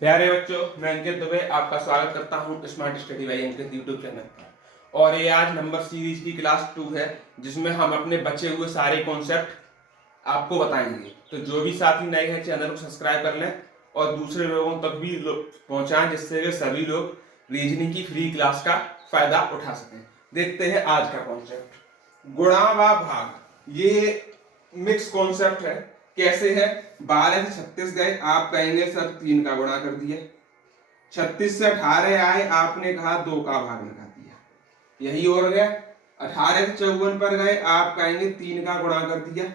प्यारे बच्चों, मैं अंकित दुबे आपका स्वागत करता हूं स्मार्ट स्टडी बाय अंकित यूट्यूब चैनल पर। और ये आज नंबर सीरीज की क्लास 2 है, जिसमें हम अपने बचे हुए सारे कॉन्सेप्ट आपको बताएंगे। तो जो भी साथी नए हैं, चैनल को सब्सक्राइब कर लें और दूसरे लोगों तक भी पहुंचाएं, जिससे वे सभी लोग रीजनिंग की फ्री क्लास का फायदा उठा सकें। देखते हैं आज का कॉन्सेप्ट, गुणा व भाग। ये मिक्स कॉन्सेप्ट है। कैसे है? 12 से 36 गए, आप कहेंगे सर 3 का गुणा कर दिया। 36 से 18 आए, आपने कहा 2 का भाग लगा दिया, यही हो गया। 18 से 54 पर गए, आप कहेंगे 3 का गुणा कर दिया।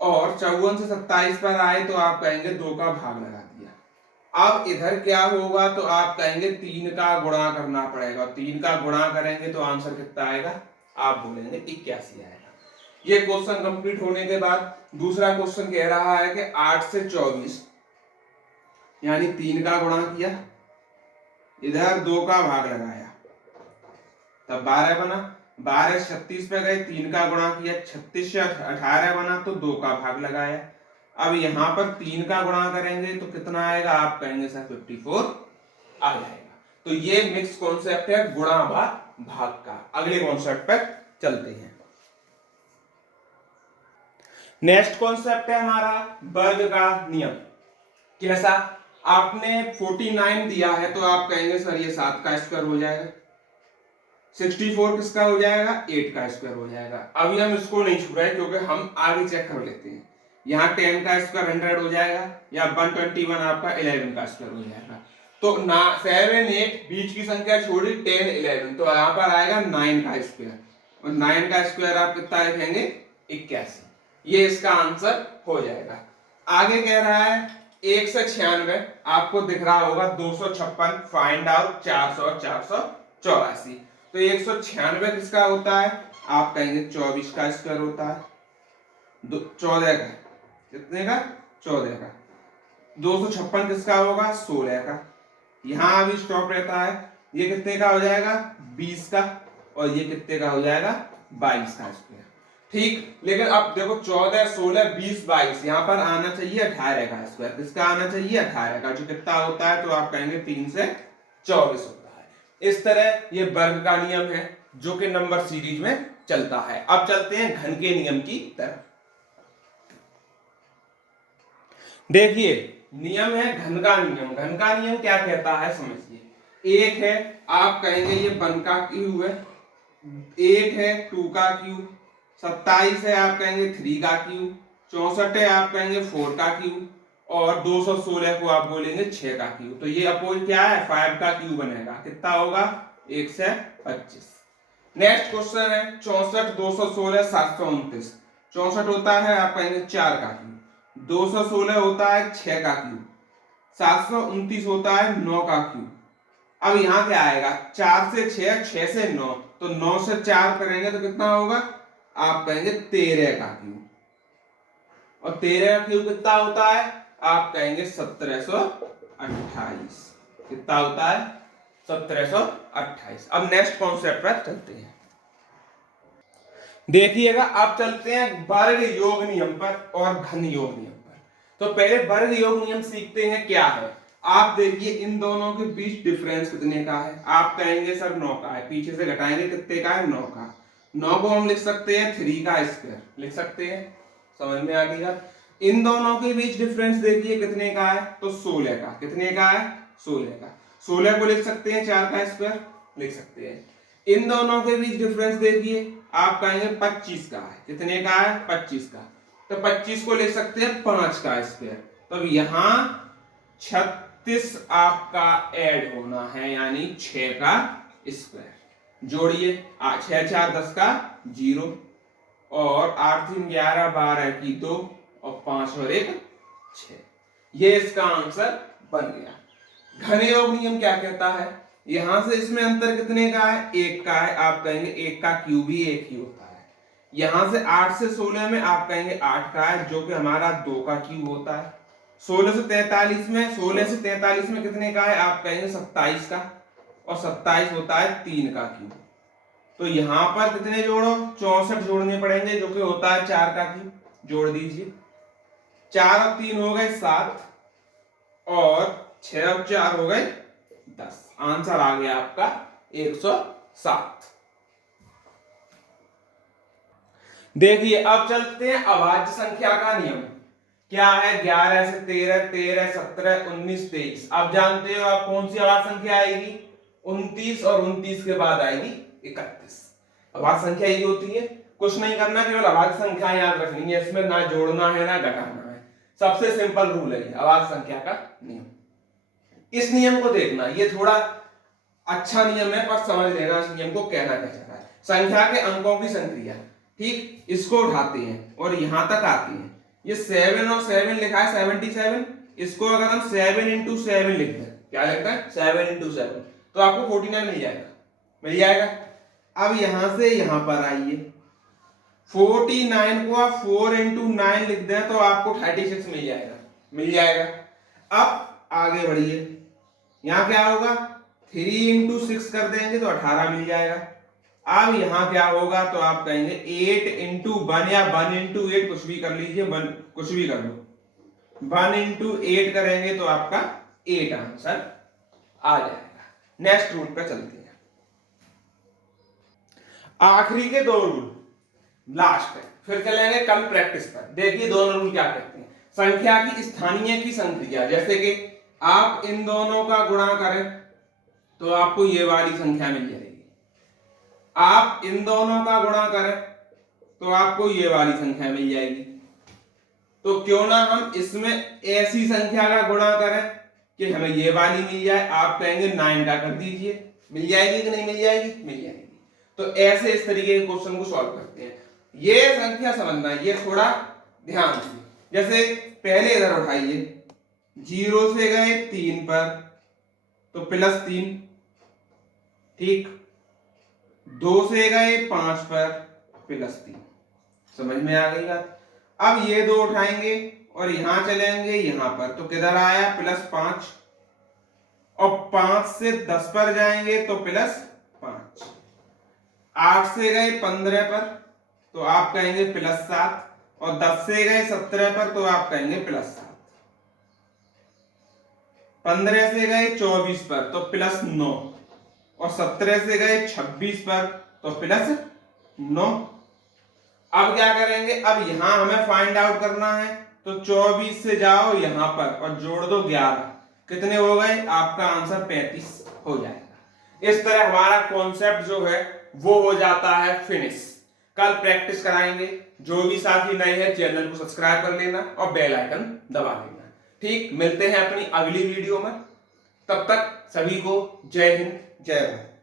और 54 से 27 पर आए तो आप कहेंगे 2 का भाग लगा दिया। अब इधर क्या होगा? तो आप कहेंगे 3 का गुणा करना पड़ेगा। 3 का गुणा करेंगे तो आंसर कितना आएगा? आप बोलेंगे 81 आएगा। ये क्वेश्चन कंप्लीट होने के बाद दूसरा क्वेश्चन कह रहा है कि 8 से 24 यानी 3 का गुणा किया, इधर 2 का भाग लगाया, तब 12 बना। 12 से 36 पे गए, 3 का गुणा किया, 36 से 18 बना तो 2 का भाग लगाया। अब यहां पर 3 का गुणा करेंगे तो कितना आएगा? आप कहेंगे सर 54 आ जाएगा। तो ये मिक्स कॉन्सेप्ट है गुणा व भाग का। अगले कॉन्सेप्ट पर चलते हैं। नेक्स्ट कॉन्सेप्ट है हमारा वर्ग का नियम। कैसा? आपने 49 दिया है तो आप कहेंगे सर ये 7 का स्क्वायर हो जाएगा। 64 किसका हो जाएगा? 8 का स्क्वायर हो जाएगा। अभी हम इसको नहीं छू रहे क्योंकि हम आगे चेक कर लेते हैं। यहाँ 10 का स्क्वायर 100 हो जाएगा, या 121 आपका 11 का स्क्वायर हो जाएगा। तो ना 7 8 बीच की संख्या छोड़ी, 10 11, तो यहाँ पर आएगा 9 का स्क्वायर। और 9 का स्क्वायर आप कितना लिखेंगे? 81। ये इसका आंसर हो जाएगा। आगे कह रहा है 1 से 96, आपको दिख रहा होगा 256, फाइंड आउट 400 484। तो 196 किसका होता है? आप कहेंगे 24 का स्क्वायर होता है। 14 का, कितने का? 14 का। 256 किसका होगा? 16 का। यहां अभी स्टॉप रहता है। ये कितने का हो जाएगा? 20 का। और ये कितने का हो जाएगा? 22 का स्क्वायर। ठीक, लेकिन अब देखो 14 16 20 22, यहां पर आना चाहिए 18 का स्क्वायर। किसका आना चाहिए? 18 का, जो कितना होता है? तो आप कहेंगे 3 से 24 होता है। इस तरह ये वर्ग का नियम है जो कि नंबर सीरीज में चलता है। अब चलते हैं घन के नियम की तरफ। देखिए, नियम है घन का नियम। घन का नियम क्या कहता है समझिए। एक है, आप कहेंगे ये 1 का क्यूब है, 8 है 2 का क्यूब, 27 है आप कहेंगे 3 का क्यूब, 64 है आप कहेंगे 4 का क्यूब, और 216 को आप बोलेंगे 6 का क्यूब। तो ये अपोज क्या है? 5 का क्यूब बनेगा। कितना होगा? 1 से 25। नेक्स्ट क्वेश्चन है 64 216 729। 64 होता है आप कहेंगे 4 का क्यूब, 216 होता है 6 का क्यूब, 729 होता है 9 का क्यूब। अब यहां क्या आएगा? 4 से 6, 6 से 9, तो 9 से 4 करेंगे तो कितना होगा? आप कहेंगे 13 का क्यूब। और 13 का क्यूब कितना होता है? आप कहेंगे 1728। कितना होता है? 1728। अब नेक्स्ट कॉन्सेप्ट पर चलते हैं। देखिएगा, अब चलते हैं वर्ग योग नियम पर और घन योग नियम पर। तो पहले वर्ग योग नियम सीखते हैं क्या है। आप देखिए इन दोनों के बीच डिफरेंस कितने का है? आप कहेंगे सर 9 का है, पीछे से घटाएंगे कितने का है? 9 का। 9 को हम लिख सकते हैं 3 का स्क्वायर, लिख सकते हैं। समझ में आ गया? इन दोनों के बीच डिफरेंस देखिए कितने का है? तो 16 का। कितने का है? 16 का। 16 को लिख सकते हैं 4 का स्क्वायर, लिख सकते हैं। इन दोनों के बीच डिफरेंस देखिए, आप कहेंगे 25 का है। कितने का है? 25 का। तो 25 को ले सकते हैं 5 का स्क्वायर। तो यहां 36 आपका ऐड होना है, यानी 6 का स्क्वायर। जोड़िए, 6 4 10 का 0, और 8 3 11 12 की 2, और 5 और 1 6। ये इसका आंसर बन गया। घन योग नियम क्या कहता है? यहां से इसमें अंतर कितने का है? 1 का है। आप कहेंगे 1 का क्यूब ही 1 ही होता है। यहां से 8 से 16 में आप कहेंगे 8 का है, जो कि हमारा 2 का क्यूब होता है। 16 से 43 में, 16 से 43 में कितने का है? आप कहेंगे 27 का, और 27 होता है 3 का क्यूब। तो यहां पर कितने जोड़ो? 64 जोड़ने पड़ेंगे, जो कि होता है 4 का क्यूब। जोड़ दीजिए, 4 और 3 हो गए 7, और 6 और 4 हो गए 10। आंसर आ गया आपका 107। देखिए अब चलते हैं अभाज्य संख्या का नियम। क्या है? 11 से 13, 13, 17, 19, 23। आप जानते हो आप कौन सी अभाज्य संख्या आएगी? 29 और 29 के बाद आएगी 31। अभाज्य संख्या यही होती है, कुछ नहीं करना, केवल अभाज्य संख्या याद रखनी है, इसमें ना जोड़ना है ना घटाना है। सबसे सिंपल रूल है अभाज्य संख्या का नियम। इस नियम को देखना, ये थोड़ा अच्छा नियम है पर समझ लेना इस नियम को कहना क्या चाह रहा है। संख्या के अंकों की संक्रिया, ठीक, इसको उठाते हैं और यहां तक आती है। ये 7 और 7 लिखा है 77, इसको अगर हम 7 into 7 लिखते हैं, क्या लिखता है? 7 into 7, तो आपको 49 मिल जाएगा, मिल जाएगा। अब यहां से यहां पर आइए, 49 को आप 4 into 9 लिख दें तो आपको 36 मिल जाएगा, मिल जाएगा। अब आगे बढ़िए, यहां क्या होगा? 3 into 6 कर देंगे तो 18 मिल जाएगा। अब यहां क्या होगा? तो आप कहेंगे 8 into 1 या 1 into 8, कुछ भी कर लीजिए, कुछ भी कर लो। 1 into 8 करेंगे तो आपका 8 आंसर आ जाएगा। नेक्स्ट रूल पे चलते हैं। आखिरी के 2 रूल लास्ट है, फिर चलेंगे कल प्रैक्टिस पर। देखिए दोनों रूल क्या कहते हैं। संख्या की स्थानीय की संक्रिया, जैसे कि आप इन दोनों का गुणा करें तो आपको ये वाली संख्या मिल जाएगी। आप इन दोनों का गुणा करें तो आपको ये वाली संख्या मिल जाएगी। तो क्यों ना हम इसमें ऐसी संख्या का गुणा करें कि हमें ये वाली मिल जाए। आप कहेंगे 9 का कर दीजिए, मिल जाएगी कि नहीं मिल जाएगी? मिल जाएगी। तो ऐसे इस तरीके के क्वेश्चन को सॉल्व करते हैं। ये संख्या समझना, ये थोड़ा ध्यान से। जैसे पहले इधर उठाइए, 0 से गए 3 पर तो +3, ठीक। 2 से गए 5 पर +3। समझ में आ गई बात? अब ये 2 उठाएंगे और यहां चलेंगे यहां पर, तो किधर आया? +5। और 5 से 10 पर जाएंगे तो +5। 8 से गए 15 पर तो आप कहेंगे +7। और 10 से गए 17 पर तो आप कहेंगे +7। 15 से गए 24 पर तो +9। और 17 से गए 26 पर तो +9। अब क्या करेंगे? अब यहां हमें फाइंड आउट करना है, तो 24 से जाओ यहां पर और जोड़ दो 11। कितने हो गए? आपका आंसर 35 हो जाएगा। इस तरह हमारा कॉन्सेप्ट जो है वो हो जाता है फिनिश। कल प्रैक्टिस कराएंगे। जो भी साथी नए हैं चैनल को सब्सक्राइब कर लेना और बेल आइकन दबा देना। ठीक, मिलते हैं अपनी अगली वीडियो में। तब तक सभी को जय हिंद, जय भारत।